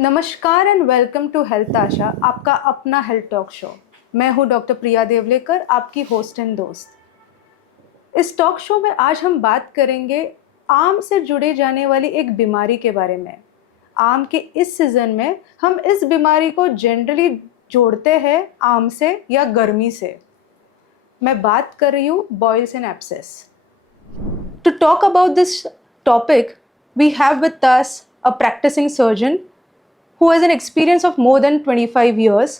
नमस्कार and welcome to health आशा, आपका अपना हेल्थ टॉक शो। मैं हूं डॉक्टर प्रिया देवलेकर, आपकी होस्ट एंड दोस्त। इस टॉक शो में आज हम बात करेंगे आम से जुड़े जाने वाली एक बीमारी के बारे में। आम के इस सीज़न में हम इस बीमारी को जनरली जोड़ते हैं आम से या गर्मी से। मैं बात कर रही हूँ boils and abscess. To talk about this topic, we have with us a practicing surgeon who has an experience of more than 25 years.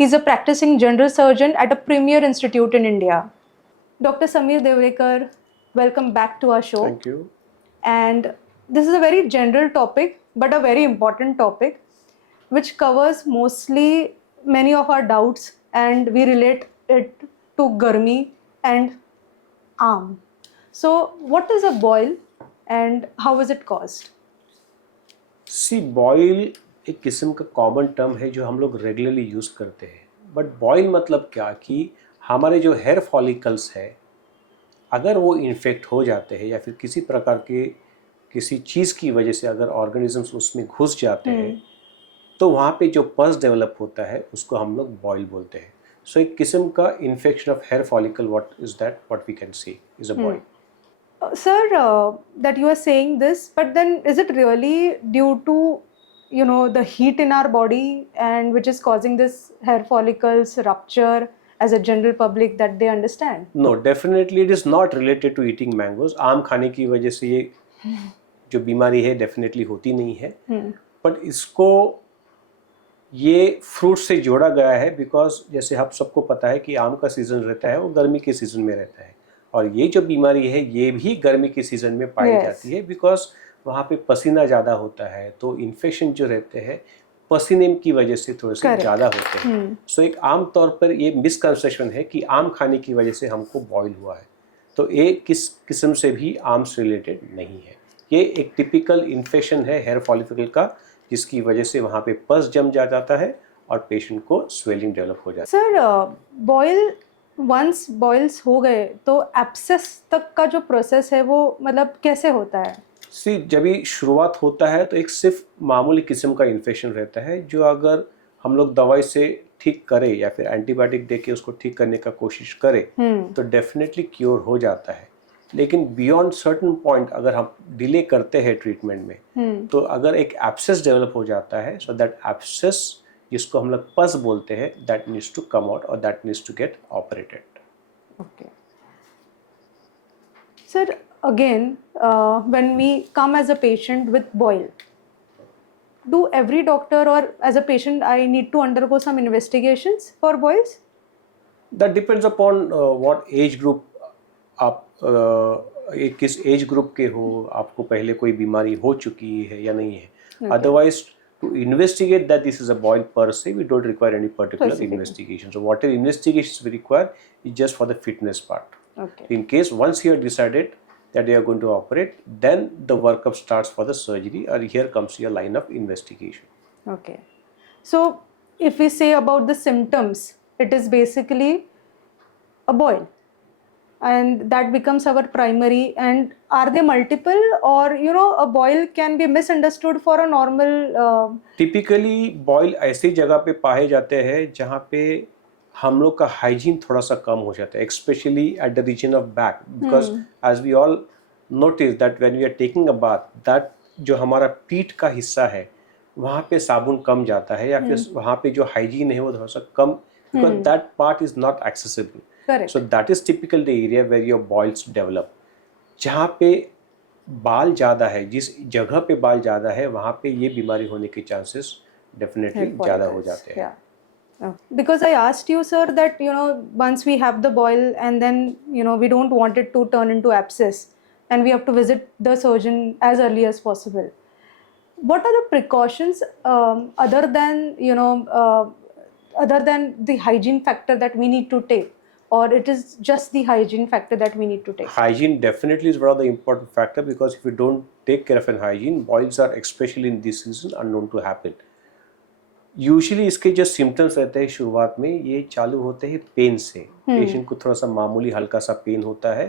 He's a practicing general surgeon at a premier institute in India. Dr. Samir Devrekar, welcome back to our show. Thank you. And this is a very general topic, but a very important topic, which covers mostly many of our doubts, and we relate it to Garmi and arm. So, what is a boil and how is it caused? See boil एक किस्म का common term है जो हम लोग regularly use करते हैं। But boil मतलब क्या कि हमारे जो हेयर फॉलिकल्स है, अगर वो इन्फेक्ट हो जाते हैं या फिर किसी प्रकार के किसी चीज़ की वजह से अगर ऑर्गेनिजम्स उसमें घुस जाते हैं तो वहाँ पे जो पस डेवलप होता है उसको हम लोग बॉयल बोलते हैं। सो एक किस्म का infection of hair follicle, what is that, what we can see is a boil. Sir, that you are saying this, but then is it really due to, the heat in our body and which is causing this hair follicles rupture as a general public that they understand? No, definitely it is not related to eating mangoes. आम खाने की वजह से ये जो बीमारी है definitely होती नहीं है। बट इसको ये फ्रूट से जोड़ा गया है बिकॉज जैसे आप सबको पता है कि आम का सीज़न रहता है वो गर्मी के सीज़न में रहता है, और ये जो बीमारी है ये भी गर्मी के सीज़न में पाई जाती है बिकॉज वहाँ पे पसीना ज़्यादा होता है, तो इन्फेक्शन जो रहते हैं पसीने की वजह से थोड़े से ज़्यादा होते हैं। सो एक आम तौर पर ये मिसकंसेप्शन है कि आम खाने की वजह से हमको बॉयल हुआ है, तो ये किस किस्म से भी आम से रिलेटेड नहीं है। ये एक टिपिकल इन्फेक्शन है हेयर फॉलिकल का, जिसकी वजह से वहाँ पे पस जम जाता है और पेशेंट को स्वेलिंग डेवलप हो जाता है। सर, बॉयल वंस बॉयल्स हो गए तो एब्सेस तक का जो प्रोसेस है वो मतलब कैसे होता है? सी जब भी शुरुआत होता है तो एक सिर्फ मामूली किस्म का इन्फेक्शन रहता है जो अगर हम लोग दवाई से ठीक करें या फिर एंटीबायोटिक दे के उसको ठीक करने का कोशिश करें तो डेफिनेटली क्योर हो जाता है। लेकिन बियॉन्ड सर्टन पॉइंट अगर हम डिले करते हैं ट्रीटमेंट में तो अगर एक एब्सेस डेवलप हो जाता है, सो दैट एब्सेस जिसको हम लोग पस बोलते हैं, that needs to come out और that needs to get operated. Okay sir, again, when we come as a patient with boil, do every doctor or as a patient I need to undergo some investigations for boils? That depends upon what age group आप किस age group के हो, आपको पहले कोई बीमारी हो चुकी है या नहीं है। Otherwise to investigate that this is a boil per se, we don't require any particular investigation. So whatever investigations we require is just for the fitness part. Okay. In case once you have decided that they are going to operate, then the workup starts for the surgery, or here comes your line of investigation. Okay. So if we say about the symptoms, it is basically a boil, and that becomes our primary. And are they multiple, or a boil can be misunderstood for a normal? Typically boil ऐसी जगह पे पाए जाते हैं जहाँ पे हम लोग का हाइजीन थोड़ा सा कम हो जाता है, specially at the region of back, because as we all notice that when we are taking a bath, that जो हमारा पीठ का हिस्सा है वहाँ पे साबुन कम जाता है या फिर वहाँ पे जो हाइजीन है वो थोड़ा सा कम, because that part is not accessible. Correct. So that is typical the area where your boils develop. जहाँ पे बाल ज़्यादा है, जिस जगह पे बाल ज़्यादा है वहाँ पे ये बीमारी होने के चांसेस डेफिनेटली ज़्यादा हो जाते हैं। Because I asked you, sir, that once we have the boil and then we don't want it to turn into abscess and we have to visit the surgeon as early as possible. What are the precautions other than the hygiene factor that we need to take? Or it is just the hygiene factor that we need to take? Hygiene definitely is one of the important factor, because if you don't take care of an hygiene, boils are especially in this season are known to happen. Usually इसके जो symptoms रहते हैं शुरुआत में ये चालू होते हैं पेन से। पेशेंट को थोड़ा सा मामूली हल्का सा पेन होता है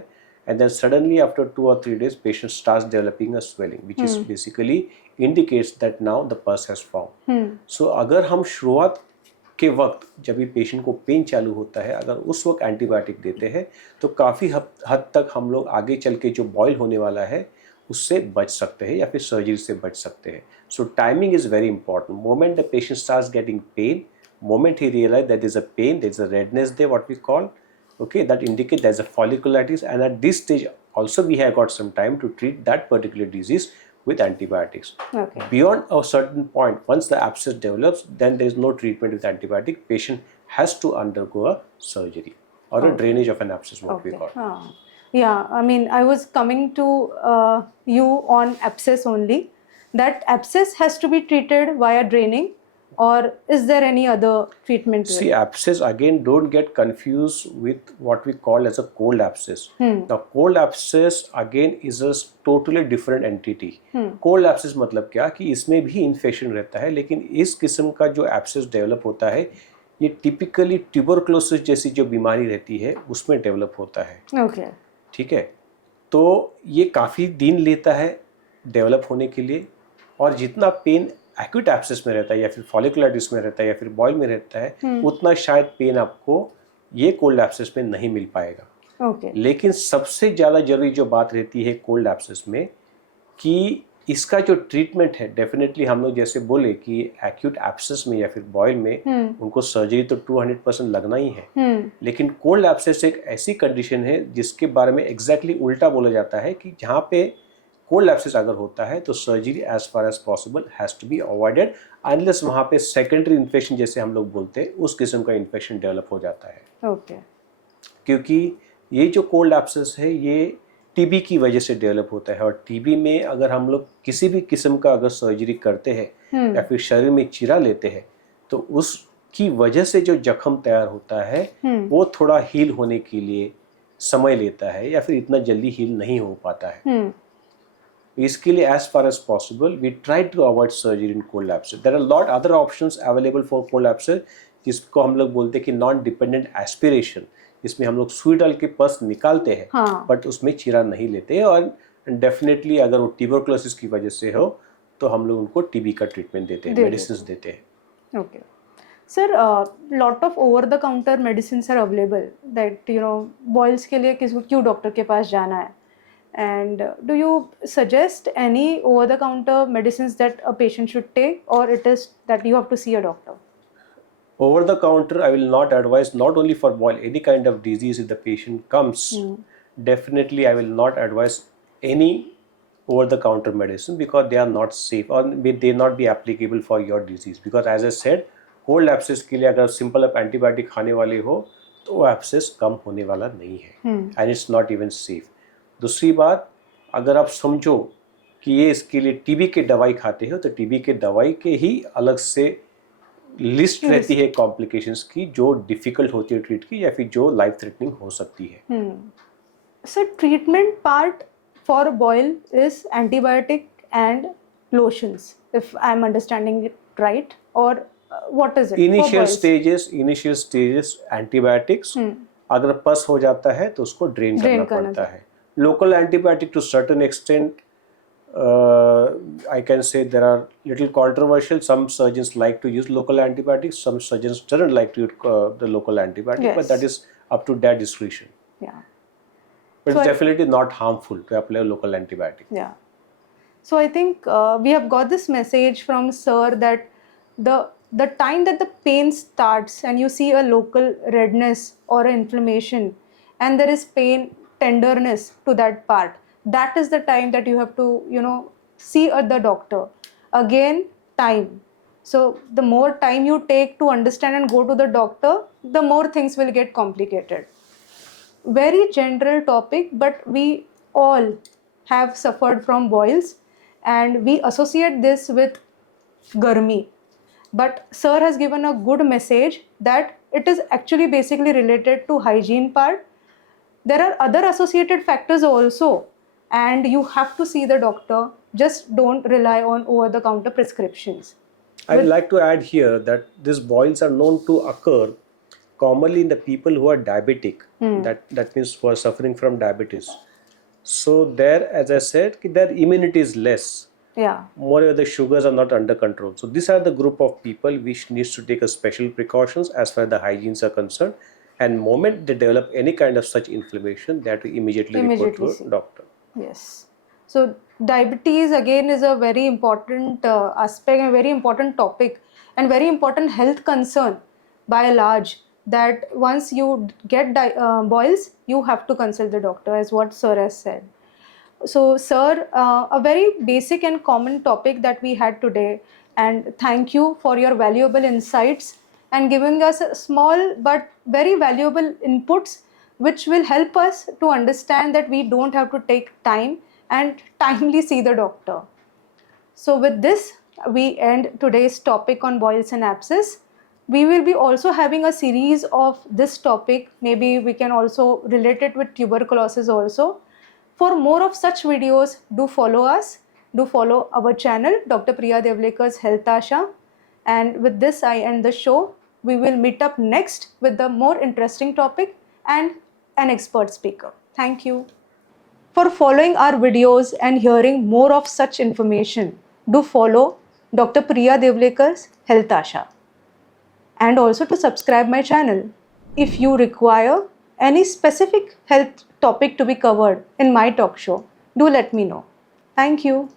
and then suddenly after 2 or 3 days patient starts developing a swelling which is basically indicates that now the pus has formed. So अगर हम शुरुआत के वक्त जब भी पेशेंट को पेन चालू होता है अगर उस वक्त एंटीबायोटिक देते हैं तो काफ़ी हद तक हम लोग आगे चल के जो बॉयल होने वाला है उससे बच सकते हैं या फिर सर्जरी से बच सकते हैं. So timing is very important. Moment the patient starts getting pain, moment he realized that there's a pain, there's a redness there, what we call, okay, that indicate there's a folliculitis, and at this stage also we have got some time to treat that particular disease with antibiotics. Okay. Beyond a certain point, once the abscess develops, then there is no treatment with antibiotic. Patient has to undergo a surgery or a drainage of an abscess, what we call. Yeah, I mean, I was coming to you on abscess only. That abscess has to be treated via draining, or is there any other treatment? See, abscess again, don't get confused with what we call as a cold abscess. Now, cold abscess again is a totally different entity. Cold abscess मतलब क्या कि इसमें भी infection रहता है, लेकिन इस किस्म का जो abscess डेवलप होता है ये टिपिकली ट्यूबरकुलोसिस जैसी जो बीमारी रहती है उसमें डेवलप होता है. Okay. ठीक है, तो ये काफ़ी दिन लेता है डेवलप होने के लिए, और जितना पेन एक्यूट एब्सेस में रहता है या फिर फॉलिकुलाइटिस में रहता है या फिर बॉयल में रहता है उतना शायद पेन आपको ये कोल्ड एब्सेस में नहीं मिल पाएगा. Okay. लेकिन सबसे ज़्यादा जरूरी जो बात रहती है कोल्ड एब्सेस में कि इसका जो ट्रीटमेंट है डेफिनेटली हम लोग जैसे बोले कि एक्यूट एब्सेस में या फिर बॉयल में उनको सर्जरी तो 200% लगना ही है. लेकिन कोल्ड एब्सेस एक ऐसी कंडीशन है जिसके बारे में एग्जैक्टली उल्टा बोला जाता है कि जहाँ पे कोल्ड एब्सेस अगर होता है तो surgery as far as possible has to be avoided unless वहाँ पे सेकेंडरी इन्फेक्शन जैसे हम लोग बोलते हैं उस किस्म का इन्फेक्शन डेवलप हो जाता है. Okay. क्योंकि ये जो कोल्ड एब्सेस है ये टीबी की वजह से डेवलप होता है, और टीबी में अगर हम लोग किसी भी किस्म का अगर सर्जरी करते हैं या फिर शरीर में चीरा लेते हैं तो उसकी वजह से जो जख्म तैयार होता है वो थोड़ा हील होने के लिए समय लेता है या फिर इतना जल्दी हील नहीं हो पाता है. इसके लिए as far as possible we try to avoid surgery in cold abscess. There are lot other options available for cold abscess जिसको हम लोग बोलते हैं कि नॉन डिपेंडेंट एस्पिरेशन, इसमें हम लोग सुई डाल के पस निकालते हैं बट उसमें चीरा नहीं लेते हैं, और डेफिनेटली अगर वो ट्यूबरकुलोसिस की वजह से हो तो हम लोग उनको टीबी का ट्रीटमेंट देते हैं, मेडिसिन देते हैं. Okay. Sir, lot of over the counter medicines are available that boils के लिए क्यों डॉक्टर के पास जाना है, and do you suggest any over the counter medicines that a patient should take, or it is that you have to see a doctor? Over the counter I will not advise, not only for boil, any kind of disease if the patient comes, definitely I will not advise any over the counter medicine because they are not safe or they not be applicable for your disease, because as I said cold abscess के लिए अगर simple आप antibiotic खाने वाले हो तो वो abscess कम होने वाला नहीं है and it's not even safe. दूसरी बात, अगर आप समझो कि ये इसके लिए टीबी के दवाई खाते हो तो टीबी के दवाई के ही अलग से लिस्ट रहती है कॉम्प्लिकेशंस की जो डिफिकल्ट होती है ट्रीट की या फिर जो लाइफ थ्रेटनिंग हो सकती है. Sir, treatment part for boil is antibiotic and lotions if I am understanding it right, और what is it? Initial stages antibiotics, अगर पस हो जाता है तो उसको ड्रेन करना पड़ता है. Local antibiotic to certain extent I can say there are little controversial. Some surgeons like to use local antibiotics. Some surgeons don't like to use the local antibiotic, but that is up to their discretion. Yeah. But so it's definitely not harmful to apply local antibiotic. Yeah. So I think we have got this message from sir that the time that the pain starts and you see a local redness or inflammation and there is pain, tenderness to that part, that is the time that you have to see the doctor. Again, time. So the more time you take to understand and go to the doctor, the more things will get complicated. Very general topic, but we all have suffered from boils and we associate this with garmi. But sir has given a good message that it is actually basically related to hygiene part. There are other associated factors also, and you have to see the doctor. Just don't rely on over the counter prescriptions. I would like to add here that these boils are known to occur commonly in the people who are diabetic. That means who are suffering from diabetes. So there, as I said, their immunity is less. Yeah. Moreover, the sugars are not under control. So these are the group of people which needs to take a special precautions as far as the hygienes are concerned. And moment they develop any kind of such inflammation, they have to immediately report to see. a doctor. Yes. So diabetes again is a very important aspect and very important topic and very important health concern by and large, that once you get boils, you have to consult the doctor, as what sir has said. So sir, a very basic and common topic that we had today, and thank you for your valuable insights and giving us a small but very valuable inputs which will help us to understand that we don't have to take time and timely see the doctor. So with this, we end today's topic on boils and abscess. We will be also having a series of this topic. Maybe we can also relate it with tuberculosis also. For more of such videos, do follow us. Do follow our channel, Dr. Priya Devlekar's Health Asha. And with this, I end the show. We will meet up next with the more interesting topic and an expert speaker. Thank you. For following our videos and hearing more of such information, do follow Dr. Priya Devlekar's Health Asha. And also to subscribe my channel. If you require any specific health topic to be covered in my talk show, do let me know. Thank you.